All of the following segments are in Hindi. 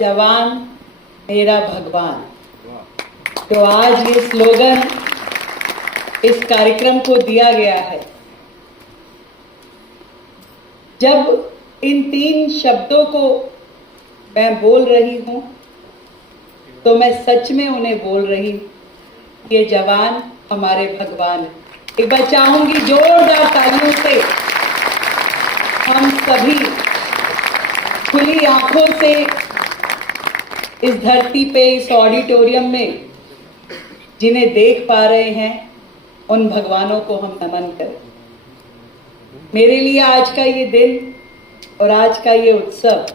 जवान मेरा भगवान। तो आज ये स्लोगन इस कार्यक्रम को दिया गया है। जब इन 3 शब्दों को मैं बोल रही हूं तो मैं सच में उन्हें बोल रही हूं, ये जवान हमारे भगवान। एक बार चाहूंगी जोरदार तालियों से हम सभी खुली आंखों से इस धरती पे, इस ऑडिटोरियम में जिन्हें देख पा रहे हैं, उन भगवानों को हम नमन करें। मेरे लिए आज का ये दिन और आज का ये उत्सव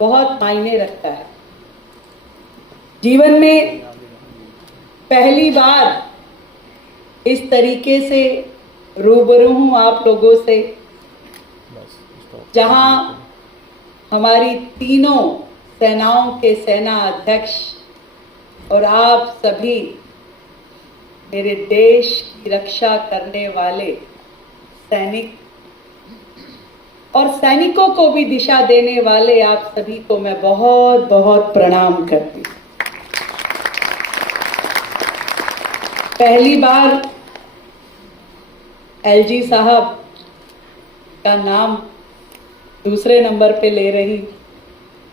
बहुत मायने रखता है। जीवन में पहली बार इस तरीके से रूबरू हूं आप लोगों से, जहां हमारी तीनों सेनाओं के सेना अध्यक्ष और आप सभी मेरे देश की रक्षा करने वाले सैनिक और सैनिकों को भी दिशा देने वाले आप सभी को मैं बहुत बहुत प्रणाम करती हूं। पहली बार एलजी साहब का नाम दूसरे नंबर पे ले रही।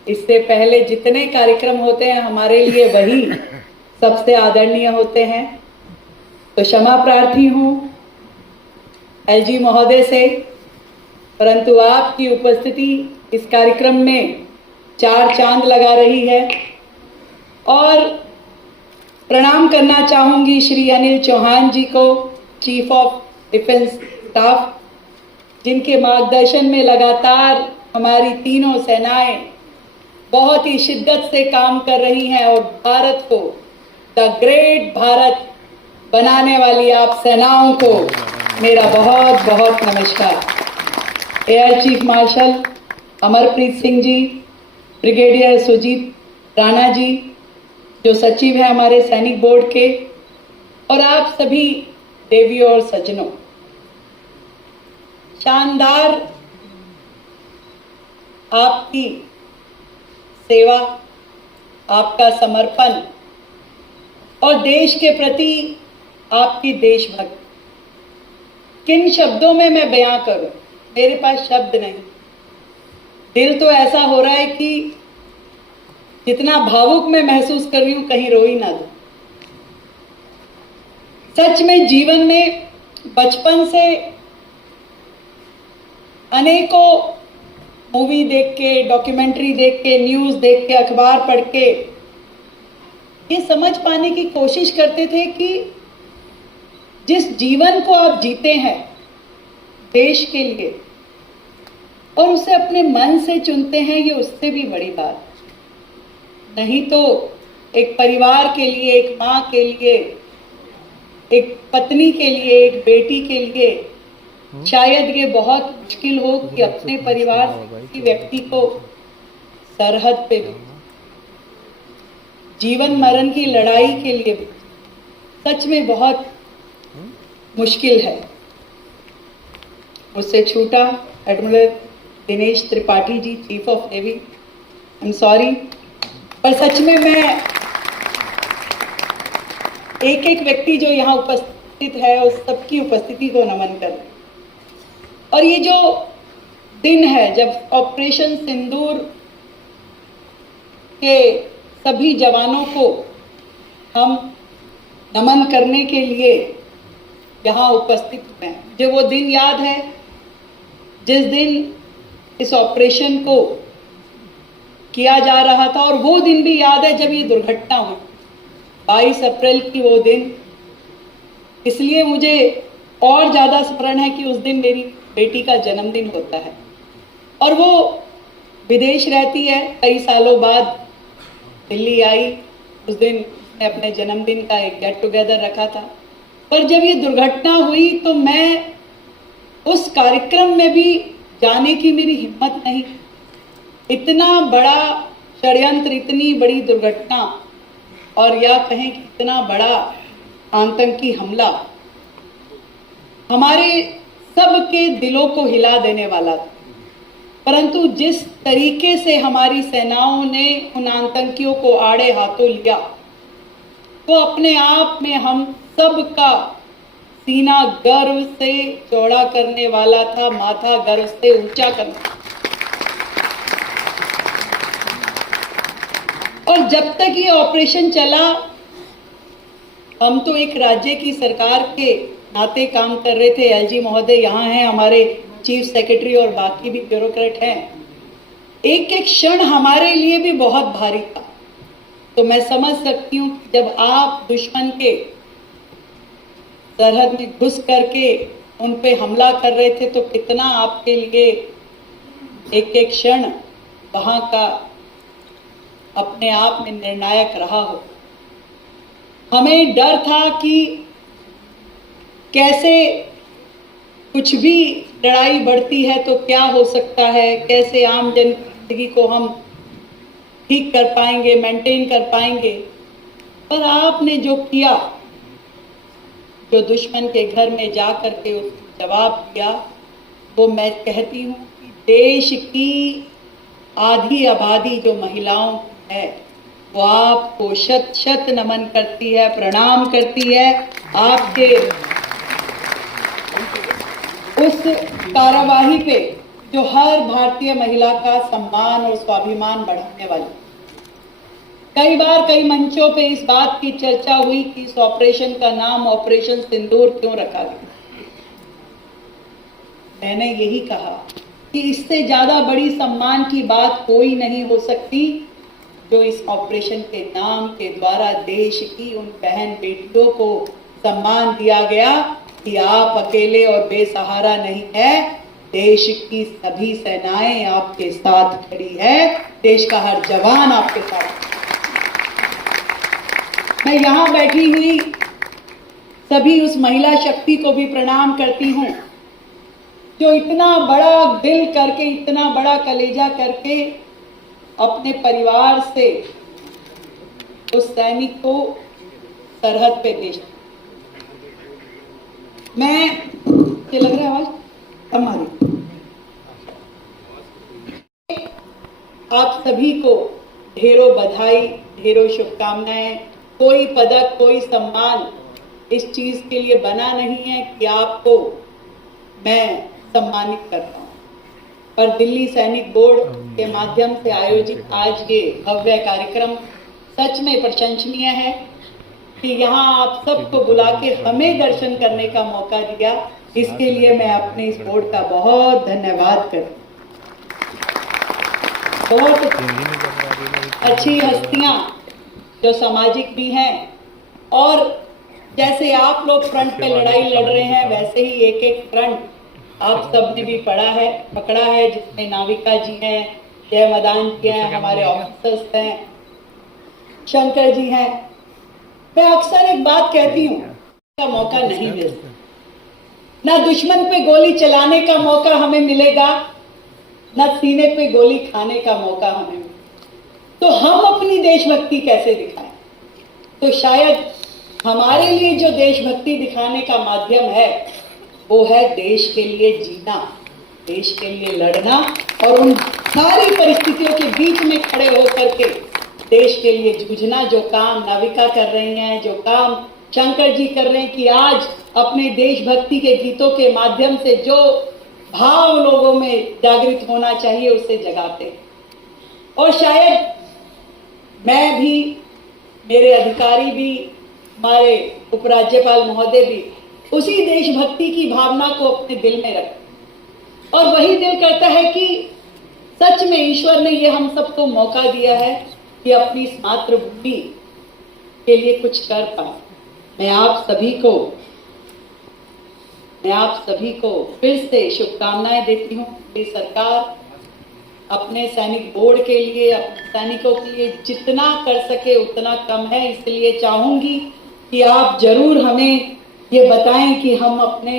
इससे पहले जितने कार्यक्रम होते हैं हमारे लिए वही सबसे आदरणीय होते हैं। तो क्षमा प्रार्थी हूं एलजी महोदय से, परंतु आपकी उपस्थिति इस कार्यक्रम में 4 चांद लगा रही है। और प्रणाम करना चाहूंगी श्री अनिल चौहान जी को, चीफ ऑफ डिफेंस स्टाफ, जिनके मार्गदर्शन में लगातार हमारी तीनों सेनाएं बहुत ही शिद्दत से काम कर रही हैं और भारत को द ग्रेट भारत बनाने वाली आप सेनाओं को मेरा बहुत बहुत नमस्कार। Air chief marshal Amarpreet Singh ji, brigadier Sujit Rana ji जो सचिव है हमारे सैनिक बोर्ड के, और आप सभी देवियों और सज्जनों, शानदार आपकी सेवा, आपका समर्पण और देश के प्रति आपकी देशभक्ति, किन शब्दों में मैं बयां करूं, मेरे पास शब्द नहीं। दिल तो ऐसा हो रहा है कि जितना भावुक मैं महसूस कर रही हूं, कहीं रो ही ना दूं। सच में जीवन में बचपन से अनेकों मूवी देख के, डॉक्यूमेंट्री देख के, न्यूज़ देख के, अखबार पढ़ के ये समझ पाने की कोशिश करते थे कि जिस जीवन को आप जीते हैं देश के लिए और उसे अपने मन से चुनते हैं, ये उससे भी बड़ी बात नहीं। तो एक परिवार के लिए, एक माँ के लिए, एक पत्नी के लिए, एक बेटी के लिए शायद ये बहुत मुश्किल हो कि अपने परिवार की व्यक्ति को सरहद पे भी, जीवन मरण की लड़ाई के लिए भी सच में बहुत मुश्किल है। उससे छूटा admiral Dinesh Tripathi ji, chief of navy, I am sorry, पर सच में मैं एक एक व्यक्ति जो यहाँ उपस्थित है उस सबकी उपस्थिति को नमन कर। और ये जो दिन है जब ऑपरेशन सिंदूर के सभी जवानों को हम नमन करने के लिए यहाँ उपस्थित हुए हैं, मुझे वो दिन याद है जिस दिन इस ऑपरेशन को किया जा रहा था, और वो दिन भी याद है जब ये दुर्घटना हुई, 22 अप्रैल की वो दिन। इसलिए मुझे और ज़्यादा स्मरण है कि उस दिन मेरी बेटी का जन्मदिन होता है और वो विदेश रहती है, कई सालों बाद दिल्ली आई। उस दिन उसने अपने जन्मदिन का एक गेट टुगेदर रखा था, पर जब ये दुर्घटना हुई तो मैं उस कार्यक्रम में भी जाने की मेरी हिम्मत नहीं। इतना बड़ा षड्यंत्र, इतनी बड़ी दुर्घटना, और या कहें कि इतना बड़ा आतंकी हमला हमारे सबके दिलों को हिला देने वाला था। परंतु जिस तरीके से हमारी सेनाओं ने उन आतंकियों को आड़े हाथों लिया, वो अपने आप में हम सब का सीना गर्व से चौड़ा करने वाला था, माथा गर्व से ऊंचा करना। और जब तक ये ऑपरेशन चला, हम तो एक राज्य की सरकार के नाते काम कर रहे थे। एलजी महोदय यहाँ हैं, हमारे चीफ सेक्रेटरी और बाकी भी ब्यूरोक्रेट हैं। एक एक क्षण हमारे लिए भी बहुत भारी था। तो मैं समझ सकती हूँ जब आप दुश्मन के सरहद में घुस करके उन पे हमला कर रहे थे, तो कितना आपके लिए एक एक क्षण वहां का अपने आप में निर्णायक रहा हो। हमें डर था कि कैसे कुछ भी लड़ाई बढ़ती है तो क्या हो सकता है, कैसे आम जन की जिंदगी को हम ठीक कर पाएंगे, मेंटेन कर पाएंगे। पर आपने जो किया, जो दुश्मन के घर में जा करके उसको जवाब दिया, वो मैं कहती हूँ कि देश की आधी आबादी जो महिलाओं की है, वो आपको शत शत नमन करती है, प्रणाम करती है। आपके उस कार्यवाही पे जो हर भारतीय महिला का सम्मान और स्वाभिमान बढ़ाने वाली। कई बार कई मंचों पे इस बात की चर्चा हुई कि इस ऑपरेशन का नाम ऑपरेशन सिंदूर क्यों रखा गया। मैंने यही कहा कि इससे ज्यादा बड़ी सम्मान की बात कोई नहीं हो सकती जो इस ऑपरेशन के नाम के द्वारा देश की उन बहन बेटियों को सम्मान दिया गया कि आप अकेले और बेसहारा नहीं है, देश की सभी सेनाएं आपके साथ खड़ी है, देश का हर जवान आपके साथ। मैं यहाँ बैठी हुई सभी उस महिला शक्ति को भी प्रणाम करती हूँ जो इतना बड़ा दिल करके, इतना बड़ा कलेजा करके अपने परिवार से उस सैनिक को सरहद पे भेज। मैं ये लग रहा है आवाज हमारी, आप सभी को ढेरों बधाई, ढेरों शुभकामनाएं। कोई पदक, कोई सम्मान इस चीज के लिए बना नहीं है कि आपको मैं सम्मानित करता हूं, पर दिल्ली सैनिक बोर्ड के माध्यम से आयोजित आज ये भव्य कार्यक्रम सच में प्रशंसनीय है कि यहाँ आप सबको बुला के हमें दर्शन करने का मौका दिया। इसके लिए मैं अपने इस बोर्ड का बहुत धन्यवाद करती हूँ। बहुत अच्छी हस्तियां जो सामाजिक भी हैं, और जैसे आप लोग फ्रंट पे लड़ाई लड़ रहे हैं, वैसे ही एक एक फ्रंट आप सबने भी पकड़ा है, जिसमें नाविका जी हैं, जय मदान जी हैं, हमारे ऑफिसर्स हैं, शंकर जी हैं। मैं अक्सर एक बात कहती हूँ, का मौका नहीं मिलता, ना दुश्मन पे गोली चलाने का मौका हमें मिलेगा, ना सीने पे गोली खाने का मौका हमें मिलेगा। तो हम अपनी देशभक्ति कैसे दिखाएं? तो शायद हमारे लिए जो देशभक्ति दिखाने का माध्यम है वो है देश के लिए जीना, देश के लिए लड़ना, और उन सारी परिस्थितियों के बीच में खड़े होकर के देश के लिए जूझना। जो काम नाविका कर रही हैं, जो काम शंकर जी कर रहे हैं, कि आज अपने देशभक्ति के गीतों के माध्यम से जो भाव लोगों में जागृत होना चाहिए उसे जगाते। और शायद मैं भी, मेरे अधिकारी भी, हमारे उपराज्यपाल महोदय भी उसी देशभक्ति की भावना को अपने दिल में रखते, और वही दिल करता है कि सच में ईश्वर ने ये हम सबको मौका दिया है कि अपनी इस मातृभूमि के लिए कुछ कर पाए। मैं आप सभी को फिर से शुभकामनाएं देती हूँ। मेरी सरकार अपने सैनिक बोर्ड के लिए, अपने सैनिकों के लिए जितना कर सके उतना कम है, इसलिए चाहूंगी कि आप जरूर हमें ये बताएं कि हम अपने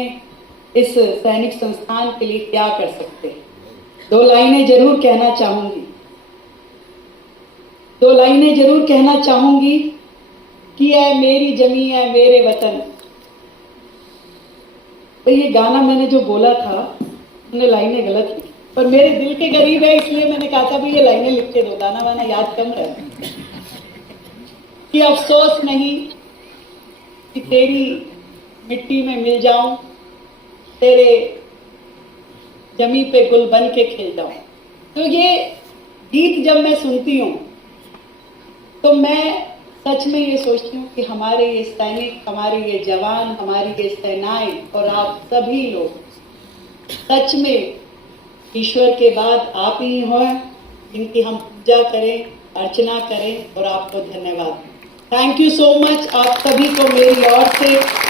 इस सैनिक संस्थान के लिए क्या कर सकते हैं। 2 लाइनें जरूर कहना चाहूंगी कि ऐ मेरी जमी ऐ मेरे वतन। तो ये गाना मैंने जो बोला था, उन्होंने लाइनें गलत लिखी, पर मेरे दिल के करीब है, इसलिए मैंने कहा था भी ये लाइनें लिख के दो, गाना वाना याद कम रहे। कि अफसोस नहीं कि तेरी मिट्टी में मिल जाऊं, तेरे जमी पे गुल बन के खिल जाऊं। तो ये गीत जब मैं सुनती हूँ तो मैं सच में ये सोचती हूँ कि हमारे ये सैनिक, हमारे ये जवान, हमारी ये सेनाएं और आप सभी लोग सच में ईश्वर के बाद आप ही हो जिनकी हम पूजा करें, अर्चना करें और आपको धन्यवाद। थैंक यू सो मच आप सभी को मेरी ओर से।